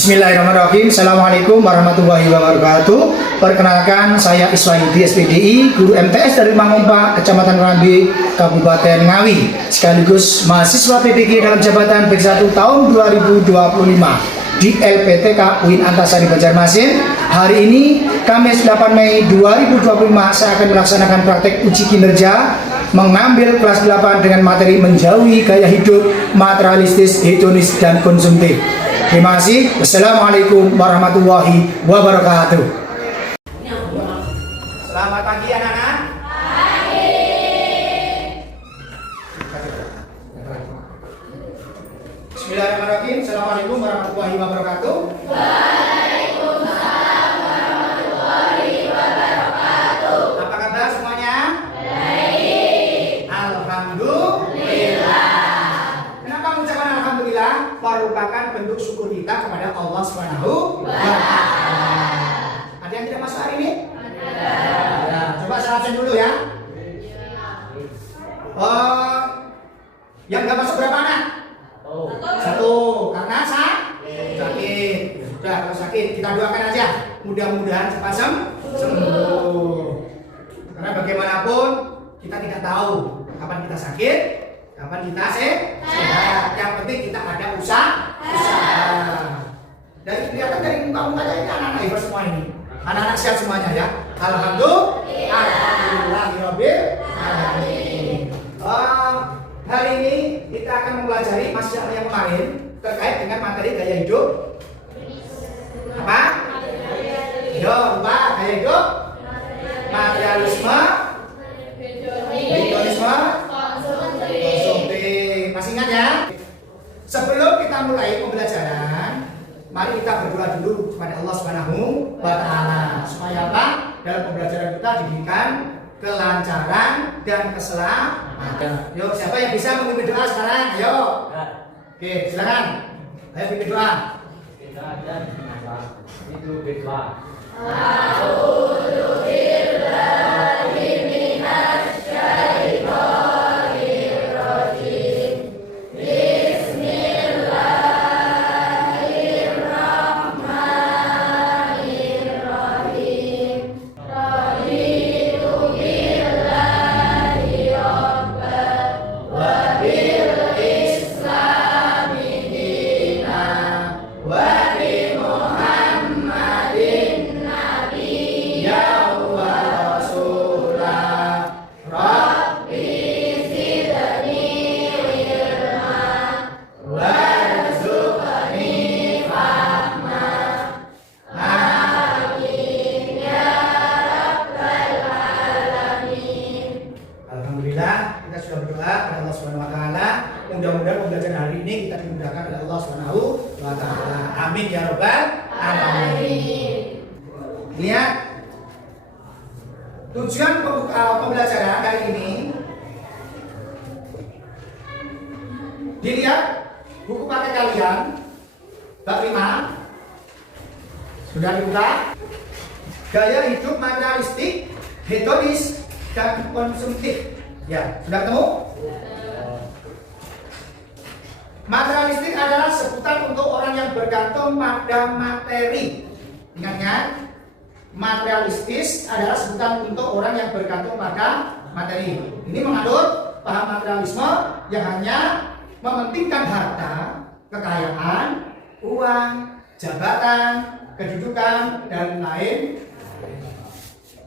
Bismillahirrahmanirrahim. Assalamualaikum warahmatullahi wabarakatuh. Perkenalkan, saya Iswayudi SPDI, guru MTS dari Mangompa, Kecamatan Rambi, Kabupaten Ngawi, sekaligus mahasiswa PPG dalam jabatan B1 tahun 2025 di LPTK UIN Antasari Banjarmasin. Hari ini, Kamis 8 Mei 2025, saya akan melaksanakan praktek uji kinerja mengambil kelas 8 dengan materi menjauhi gaya hidup materialistis, hedonis, dan konsumtif. Terima kasih. Wassalamualaikum warahmatullahi wabarakatuh. Selamat pagi anak-anak. Pagi. Bismillahirrahmanirrahim. Assalamualaikum warahmatullahi wabarakatuh. Waalaikumsalam warahmatullahi wabarakatuh. Apa kabar semuanya? Baik. Alhamdulillah. Kenapa mengucapkan alhamdulillah? Merupakan bentuk syukur kita kepada Allah Subhanahu wa Ta'ala. Ada yang tidak masuk hari ini? Ada. Coba saya absen dulu ya. Yang nggak masuk berapa anak? Satu. Karena sakit. Sudah, kalau sakit kita doakan aja. Mudah-mudahan cepat sembuh. Karena bagaimanapun kita tidak tahu kapan kita sakit, kapan kita sehat. Yang penting kita ada usaha. Dari kelihatan dari muka-mukanya ini anak-anak hebat semua ini. Anak-anak sehat semuanya ya. Alhamdulillahirabbil alamin. Hari ini kita akan mempelajari masalah yang kemarin terkait dengan materi gaya hidup. Apa? Yo, lupa gaya hidup. Materialisme, hedonisme, konsumtif. Masih ingat ya? Sebelum kita mulai pembelajaran, mari kita berdoa dulu kepada Allah Subhanahu wa Ta'ala supaya apa? Dalam pembelajaran kita diberikan kelancaran dan keselamatan. Yuk, siapa yang bisa memimpin doa sekarang? Ayo. Oke, silakan. Ayo pimpin doa. Kita ada itu berdoa. Mudah-mudahan pembelajaran hari ini kita dimudahkan oleh Allah Subhanahu wa Ta'ala. Amin ya rabbal alamin. Lihat tujuan pembelajaran hari ini. Dilihat buku paket kalian bab 5. Sudah dibuka? Gaya hidup materialistik, hedonis, dan konsumtif. Ya, sudah ketemu? Materialistik adalah sebutan untuk orang yang bergantung pada materi. Ingat-ingat, materialistis adalah sebutan untuk orang yang bergantung pada materi. Ini menganut paham materialisme yang hanya mementingkan harta, kekayaan, uang, jabatan, kedudukan, dan lain.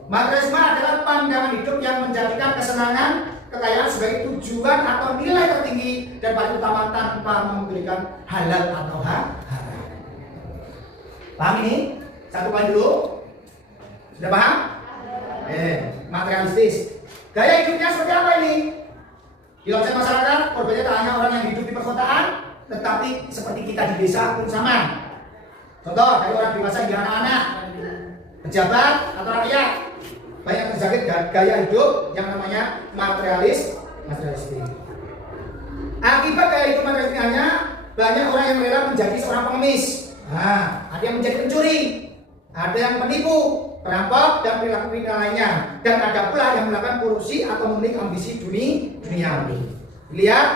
Materialisme adalah pandangan hidup yang menjadikan kesenangan, kekayaan sebagai tujuan atau nilai tertinggi dan paling utama tanpa memberikan halal atau haram. Paham ini? Satu poin dulu. Sudah paham? Materialistis. Gaya hidupnya seperti apa ini? Di konsep masyarakat, korbannya tak hanya orang yang hidup di perkotaan, tetapi seperti kita di desa pun sama. Contoh dari orang dewasa hingga anak-anak, pejabat atau rakyat, banyak terjangkit gaya hidup yang namanya materialistik. Akibat gaya hidup materialistik hanya banyak orang yang rela menjadi seorang pengemis. Ada yang menjadi pencuri, ada yang penipu, perampok, dan perilaku kriminal lainnya. Dan ada pula yang melakukan korupsi atau memiliki ambisi duniawi. Lihat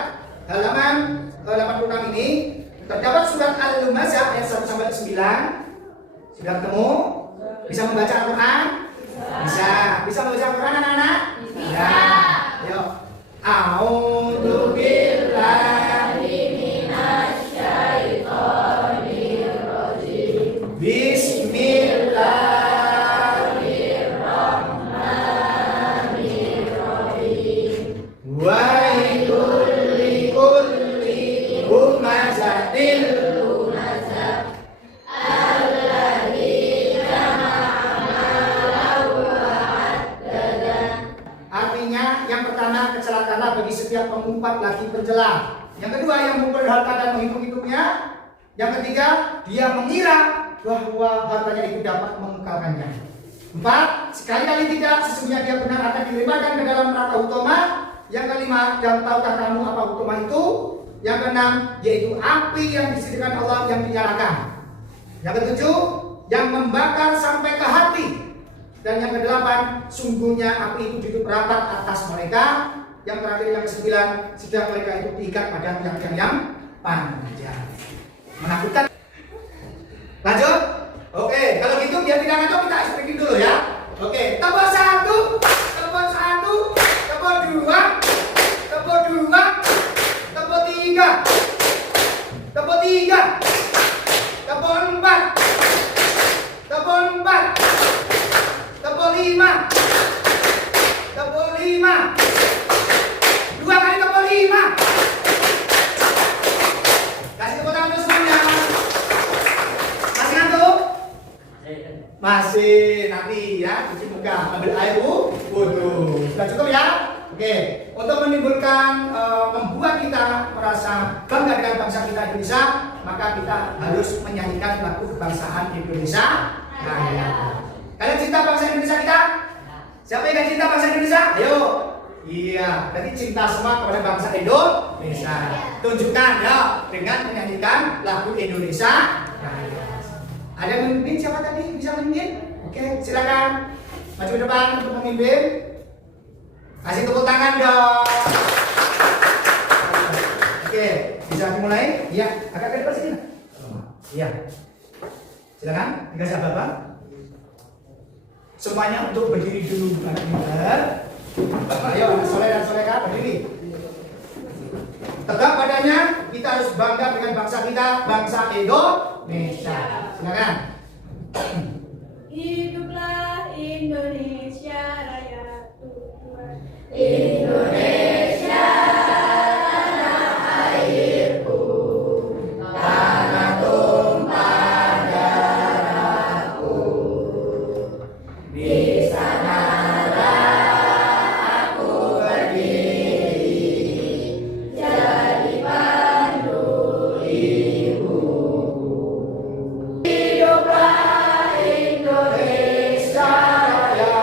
halaman 86 ini Terdapat surat Al-Lumazah ayat 1 sampai 9. Sudah ketemu? Bisa membaca Al-Quran? Bisa. Bisa membaca Al-Quran anak-anak? Bisa. Yuk. A'udzu billahi minasyaitonir rajim. Bismillahirrahmanirrahim. Wailul likulli humazatil lumazah. Artinya yang pertama kecelakaanlah bagi setiap pengumpat lagi pencela. Yang kedua yang mengumpulkan harta dan menghitung-hitungnya. Yang ketiga dia mengira bahwa hartanya itu dapat mengekalkannya. 4. Sekali-kali tidak, sesungguhnya dia benar akan dilemparkan ke dalam neraka utama. Yang kelima, dan tahukah kamu apa utama itu? Yang keenam, yaitu api yang disediakan Allah yang dinyalakan. Yang ketujuh, yang membakar sampai ke hati. Dan yang kedelapan, sungguhnya api itu ditutup rapat atas mereka. Yang terakhir yang kesembilan, sedang mereka itu diikat pada tiang-tiang yang panjang. Menakutkan. Lanjut. Oke, kalau gitu biar tidak ngaco kita explain dulu ya. Oke, tepuk 1, tepuk 1, tepuk 2, tepuk 2, tepuk 3, tepuk 3, tepuk 4, tepuk 4, tepuk 5, tepuk 5, 2 kali tepuk 5. Kasih tepuk tangan untuk semuanya. Masih ngantuk? Masih, nanti ya cuci muka, ambil air wudhu. Sudah cukup ya? Oke, untuk menimbulkan membuat kita merasa bangga dengan bangsa kita Indonesia, maka kita harus menyanyikan lagu kebangsaan Indonesia Raya. Kalian cinta bangsa Indonesia kita? Siapa yang cinta bangsa Indonesia? Ayo. Iya, berarti cinta semua kepada bangsa Indonesia. Tunjukkan ya dengan menyanyikan lagu Indonesia Raya. Ada yang memimpin siapa tadi? Bisa memimpin? Oke, silakan maju ke depan untuk memimpin. Kasih tepuk tangan dong. Oke, bisa dimulai? Iya, agak ke depan sini. Iya. Silakan, dikasih apa-apa. Semuanya untuk berdiri dulu, anak pintar. Ayo, anak soleh dan soleha berdiri. Tegak badannya, kita harus bangga dengan bangsa kita, bangsa Indonesia. Silakan. Hiduplah Indonesia Raya Tuhan. Indonesia tanah airku, tanah tumpah darahku. Di sanalah aku berdiri, jadi pandu ibuku. Hiduplah Indonesia Raya.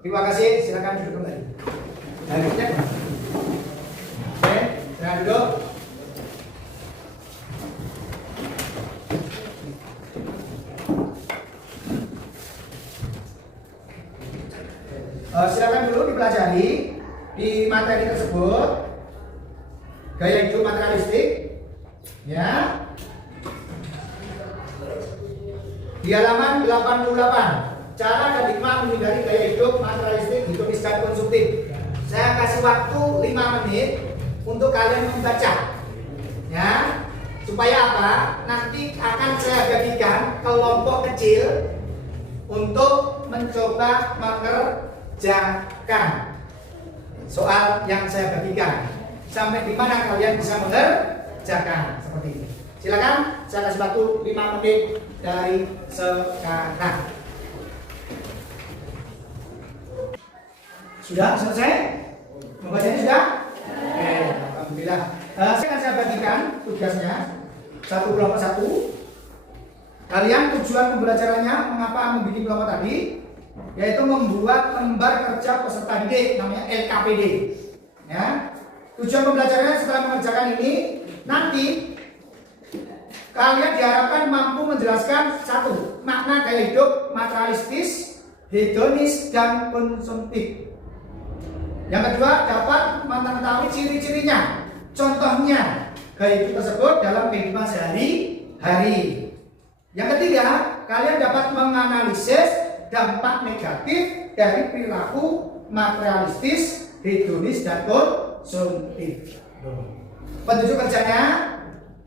Terima kasih, silakan duduk kembali. Lanjutnya. Oke, silakan duduk. Silakan dulu dipelajari di materi tersebut gaya hidup materialistik, ya. Di halaman 88, cara dan hikmah menghindari gaya hidup materialistik, hedonis dan konsumtif. Saya kasih waktu 5 menit untuk kalian membaca, ya. Supaya apa? Nanti akan saya bagikan kelompok kecil untuk mencoba mengerjakan soal yang saya bagikan. Sampai di mana kalian bisa mengerjakan seperti ini. Silakan, saya kasih waktu 5 menit dari sekarang. Sudah selesai? Membacanya sudah? Oke, alhamdulillah. Sekarang saya bagikan tugasnya satu kelompok satu. Kalian tujuan pembelajarannya mengapa membuat kelompok tadi? Yaitu membuat lembar kerja peserta didik, namanya LKPD. Ya. Tujuan pembelajarannya setelah mengerjakan ini, nanti kalian diharapkan mampu menjelaskan satu, makna gaya hidup materialistis, hedonis, dan konsumtif. Yang kedua, dapat mengetahui ciri-cirinya, contohnya, gaya hidup tersebut dalam kehidupan sehari-hari. Yang ketiga, kalian dapat menganalisis dampak negatif dari perilaku materialistis, hedonis, dan konsumtif. Petunjuk kerjanya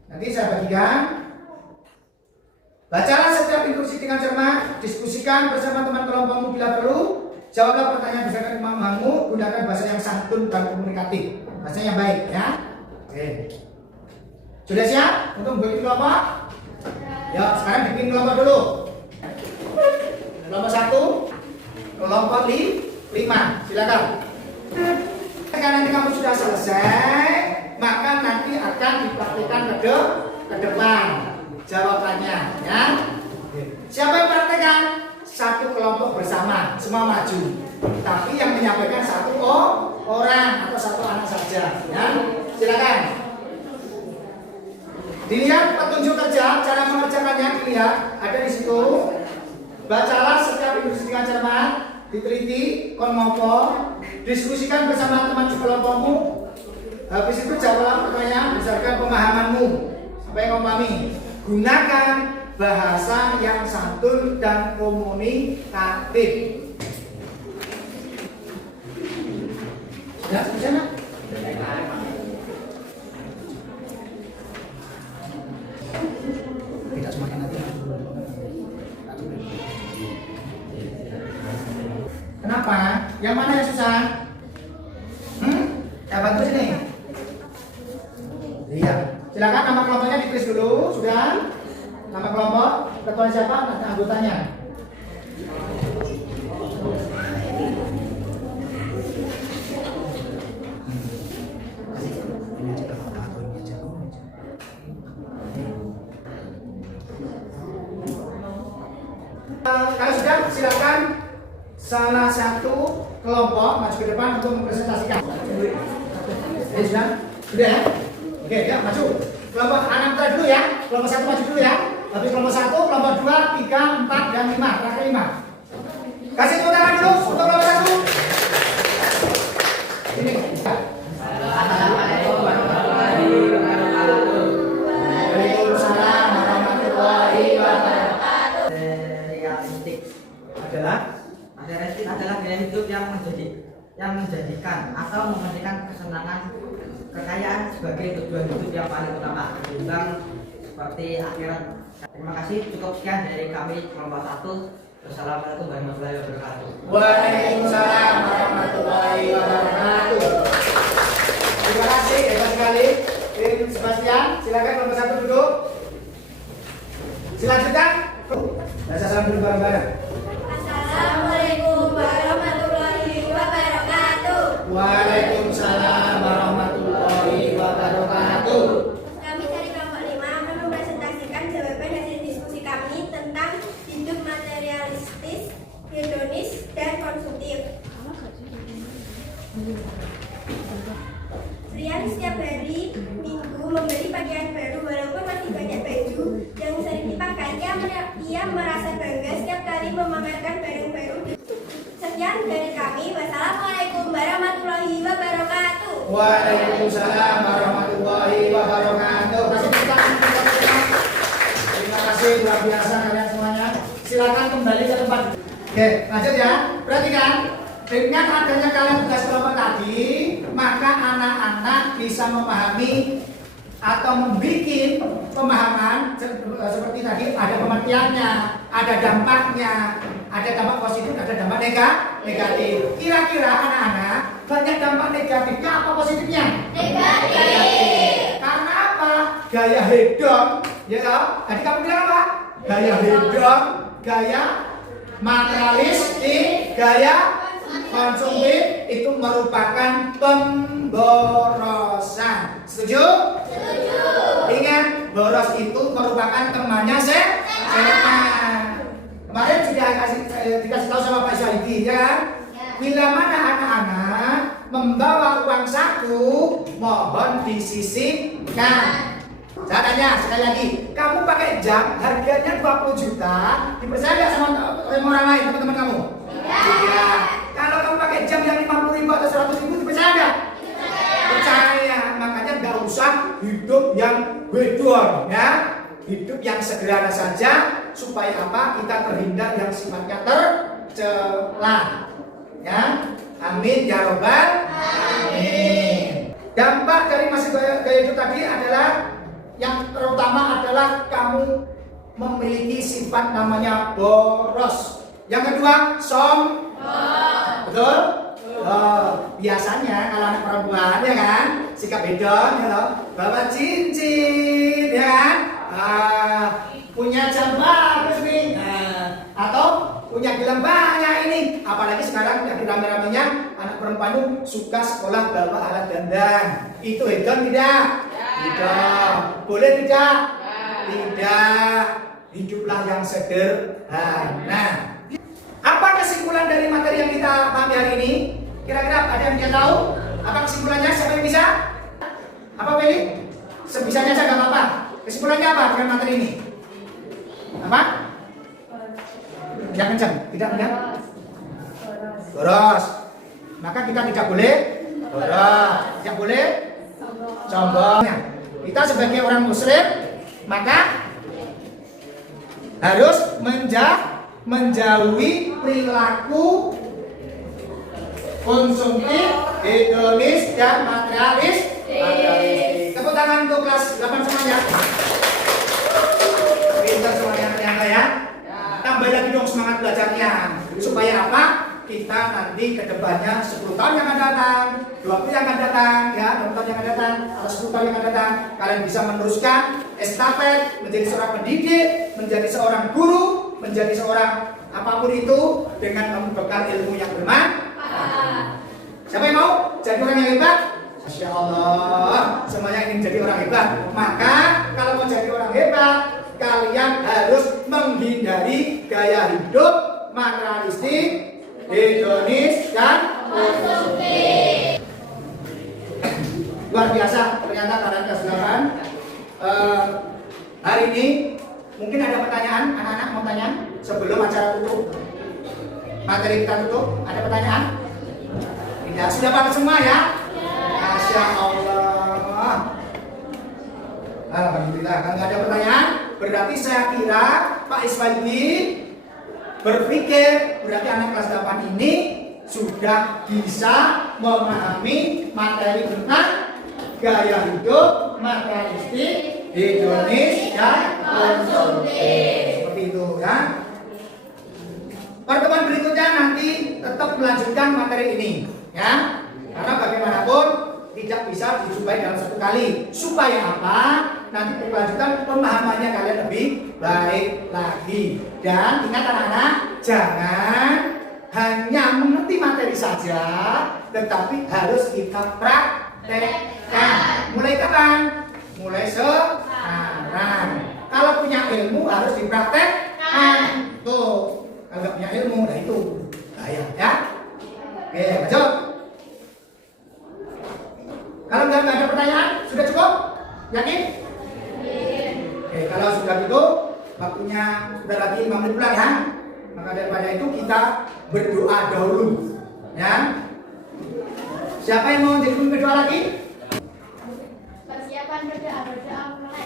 nanti saya bagikan. Bacalah setiap instruksi dengan cermat, diskusikan bersama teman kelompokmu bila perlu, jawablah pertanyaan berdasarkan kemampuanmu, gunakan bahasa yang santun dan komunikatif, bahasa yang baik ya. Oke. Sudah siap untuk bikin kelompok? Ya, sekarang bikin kelompok dulu. Kelompok 1, kelompok 5. Silakan. Jika nanti kamu sudah selesai, maka nanti akan dipraktikkan ke depan jawabannya ya. Siapa yang praktekkan? Satu kelompok bersama, semua maju. Tapi yang menyampaikan satu orang atau satu anak saja ya. Silakan. Dilihat petunjuk kerja, cara mengerjakannya dilihat ada di situ. Bacalah setiap instruksi dengan cermat, diteliti, konmopo, diskusikan bersama teman sekelompokmu. Habis itu jawablah pertanyaan berdasarkan pemahamanmu. Apa yang kamu pahami? Gunakan bahasa yang santun dan komunikatif. Sudah selesai nak? Tidak semakin nanti. Kenapa? Yang mana yang susah? Ya bantu sini. Iya. Silakan nama kelompoknya ditulis dulu, sudah? Nama kelompok, ketua siapa? Nanti anggotanya. Kalau sudah, silakan salah satu kelompok maju ke depan untuk mempresentasikan. Sudah? Sudah ya? Oke, ya maju. Kelompok anak dulu ya. Kelompok 1 maju dulu ya. Habis kelompok 1, kelompok 2, 3, 4, dan 5. Terakhir 5. Kasih tepuk tangan dulu untuk kelompok 1. Ini. Assalamualaikum warahmatullahi wabarakatuh. Waalaikumsalam warahmatullahi wabarakatuh. Realistik adalah gaya hidup yang menjadikan atau mementingkan kesenangan, kekayaan sebagai tujuan hidup yang paling utama ketimbang seperti akhirat. Terima kasih, cukup sekian dari kami kelompok 1. Wassalamualaikum warahmatullahi wabarakatuh. Waalaikumsalam warahmatullahi wabarakatuh. Terima kasih, hebat sekali. Tim Sebastian, silakan kelompok 1 duduk. Selanjutnya, baca salam dulu bareng-bareng. Assalamualaikum warahmatullahi wabarakatuh. Waalaikumsalam warahmatullahi wabarakatuh. Kami dari kelompok 5 akan mempresentasikan jawaban hasil diskusi kami tentang hidup materialistis, hedonis, dan konsumtif. Rian setiap hari minggu membeli pakaian baru walaupun masih banyak baju yang sering dipakainya. Ia merasa bangga setiap kali memamerkan barang baru. Sekian dari kami. Wassalamualaikum warahmatullahi wabarakatuh. Waalaikumsalam warahmatullahi wabarakatuh. Terima kasih luar biasa kalian semuanya. Silakan kembali ke tempat. Oke, lanjut ya. Perhatikan. Dengan adanya kalian tugas kelompok tadi, maka anak-anak bisa memahami atau membuat pemahaman seperti tadi, ada pengertiannya, ada dampaknya, ada dampak positif, ada dampak negatif. Kira-kira anak-anak banyak dampak negatifnya apa positifnya? Negatif. Karena apa? Gaya hedon, ya toh? Tadi kamu bilang apa? Gaya hedon, gaya materialistik, gaya konsumtif itu merupakan pemborosan. Setuju? Setuju. Ingat, boros itu merupakan temannya setan. Kemarin sudah dikasih tahu sama Pak Syahidi ya kan? Bila mana anak-anak membawa uang saku, mohon disisihkan. Saya tanya sekali lagi, kamu pakai jam harganya 20 juta, dipercaya nggak sama orang lain, teman-teman kamu? Tidak. Kalau kamu pakai jam yang 50.000 atau 100.000, dipercaya nggak? Percaya. Makanya nggak usah hidup yang hedon, ya, hidup yang sederhana saja, supaya apa? Kita terhindar yang sifatnya tercela, ya. Amin ya robbal amin. Dampak dari masih gaya hidup tadi adalah yang terutama adalah kamu memiliki sifat namanya boros. Yang kedua, sombong. Betul? Biasanya kalau anak perempuan ya kan, sikap hedon ya loh, bawa cincin ya kan, punya jam bagus nih, atau punya gelang banyak ini. Apalagi sekarang lagi rame-ramenya anak perempuan itu suka sekolah bawa alat dandan. Itu hedon tidak? Tidak. Boleh tidak? Tidak. Hiduplah yang sederhana. Apa kesimpulan dari materi yang kita pahami hari ini? Kira-kira ada yang dia tahu? Apa kesimpulannya? Siapa yang bisa? Apa Feli? Sebisanya saja nggak apa-apa. Kesimpulannya apa dengan materi ini? Apa? Yang kencang, tidak benar? Boros. Maka kita tidak boleh boros, tidak boleh sombong. Kita sebagai orang muslim maka harus menjauhi perilaku konsumtif, hedonis dan materialis. Tepuk tangan untuk kelas 8 semuanya. Pintar semuanya ternyata ya. Tambah lagi dong semangat belajarnya. Supaya apa? Kita nanti ke depannya 10 tahun yang akan datang, 20 yang akan datang, ya, 20 tahun yang akan datang, atau 10 tahun yang akan datang, kalian bisa meneruskan estafet, menjadi seorang pendidik, menjadi seorang guru, menjadi seorang apapun itu dengan membekal ilmu yang bermanfaat. Siapa yang mau jadi orang yang hebat? Masya Allah, semuanya ingin jadi orang hebat. Maka kalau mau jadi orang hebat, kalian harus menghindari gaya hidup materialistik, hedonis dan konsumtif. Luar biasa ternyata kalian kelas 8. Hari ini mungkin ada pertanyaan, anak-anak mau tanya sebelum acara tutup. Materi kita tutup, ada pertanyaan? Tidak, sudah paham semua ya? Masya Allah. Alhamdulillah, kalau nggak ada pertanyaan, berarti saya kira Pak Iswaidi berpikir berarti anak kelas 8 ini sudah bisa memahami materi tentang gaya hidup materialistik, hedonis dan konsumtif. Seperti itu ya. Pertemuan berikutnya nanti tetap melanjutkan materi ini ya. Karena bagaimanapun tidak bisa dijumpai dalam satu kali. Supaya apa? Nanti berkelanjutan pemahamannya kalian lebih baik lagi. Dan ingat anak-anak, jangan hanya mengerti materi saja, tetapi harus kita praktekkan. Mulai kapan? Mulai sekarang. Kalau punya ilmu harus dipraktekkan. Tuh, kalau nggak punya ilmu, nah itu bahaya ya. Oke, lanjut. Kalau nggak ada pertanyaan, sudah cukup? Yakin? Oke, kalau sudah gitu, waktunya sudah lagi 5 menit pulang ya. Maka daripada itu kita berdoa dahulu, ya. Siapa yang mau jadi pemimpin doa lagi? Persiapan berdoa mulai.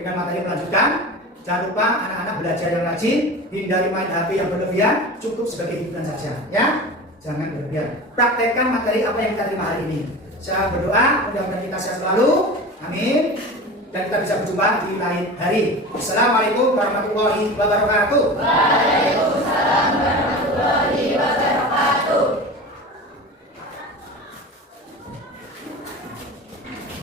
Dengan materi melanjutkan, jangan lupa anak-anak belajar yang rajin, hindari main HP yang berlebihan, cukup sebagai hiburan saja, ya. Jangan berlebihan. Praktekkan materi apa yang kita terima hari ini. Saya berdoa mudah-mudahan kita sehat selalu, amin. Dan kita bisa berjumpa di lain hari. Assalamualaikum warahmatullahi wabarakatuh. Waalaikumsalam warahmatullahi wabarakatuh.